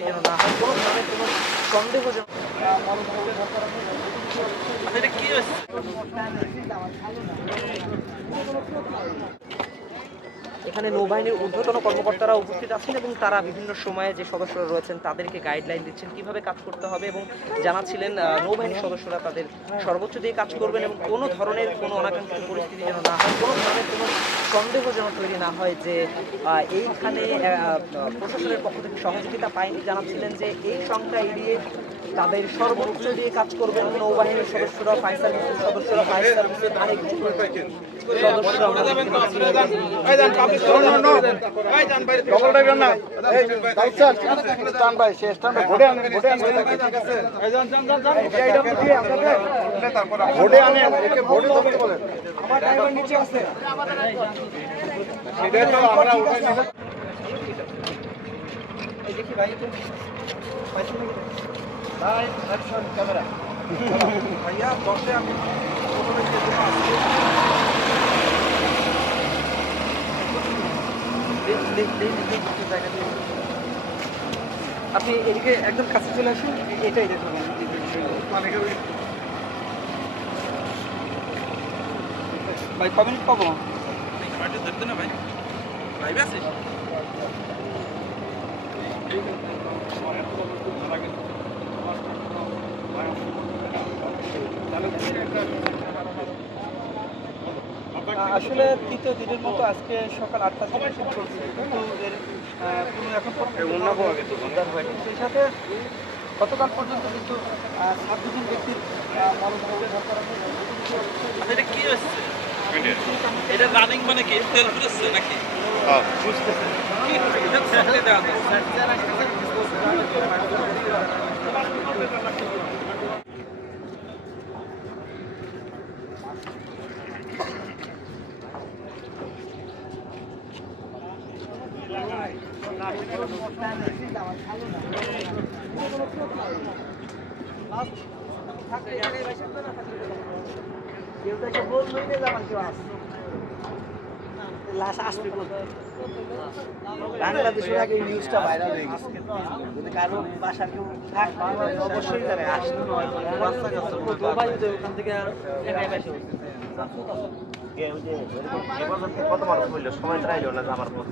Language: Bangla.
পরিস্থিতি যেন না হয়, কোনো ধরনের কোনো সন্দেহ যেন এটা কি হয়েছে? এখানে নৌবাহিনীর ঊর্ধ্বতন কর্মকর্তারা উপস্থিত আছেন এবং তারা বিভিন্ন সময়ে যে সদস্যরা রয়েছেন তাদেরকে গাইডলাইন দিচ্ছেন কিভাবে কাজ করতে হবে এবং জানাচ্ছিলেন নৌবাহিনীর সদস্যরা তাদের সর্বোচ্চ দিয়ে কাজ করবেন এবং কোনো ধরনের কোনো অনাকাঙ্ক্ষিত পরিস্থিতি যেন না হয়, কোনো ধরনের কোনো সন্দেহ যেন তৈরি না হয় যে এইখানে প্রশাসনের পক্ষ থেকে সহযোগিতা পায়নি। জানাচ্ছিলেন যে এই সংখ্যা এড়িয়ে তাদের সর্বোচ্চ দিয়ে কাজ করবেন নৌবাহিনীর সদস্যরা, ফায়ার সার্ভিসের সদস্যরা, ফায়ার সার্ভিসের আরেক দেখি ভাই ভাই অ্যাকশন ক্যামেরা ভাইয়া বসে আমি প্রথমে আপনি এদিকে একদম কাছে চলে আসুন, এটাই দেখুন ভাই কবে পাবো ধরতে না ভাই ভাই আছে আসলে তৃতীয় দিনের মতো আজকে সকাল 8টা থেকে শুরু করছে, কিন্তু এর কোনো এখন উদ্ধার হয়নি। সেই সাথে গতকাল পর্যন্ত কিন্তু 7 জন ব্যক্তির এটা কি হচ্ছে? এটা রানিং মানে কি তেল ফুটছে নাকি? বুঝতেছে বাংলাদেশের আগে এই নিউজটা ভাইরাল হয়ে গেছে, যদি কারো বাসা কেউ থাকতে অবশ্যই জানে আসলে ওখান থেকে কত মানুষ বললো সময় ট্রাইল না যে আমার পর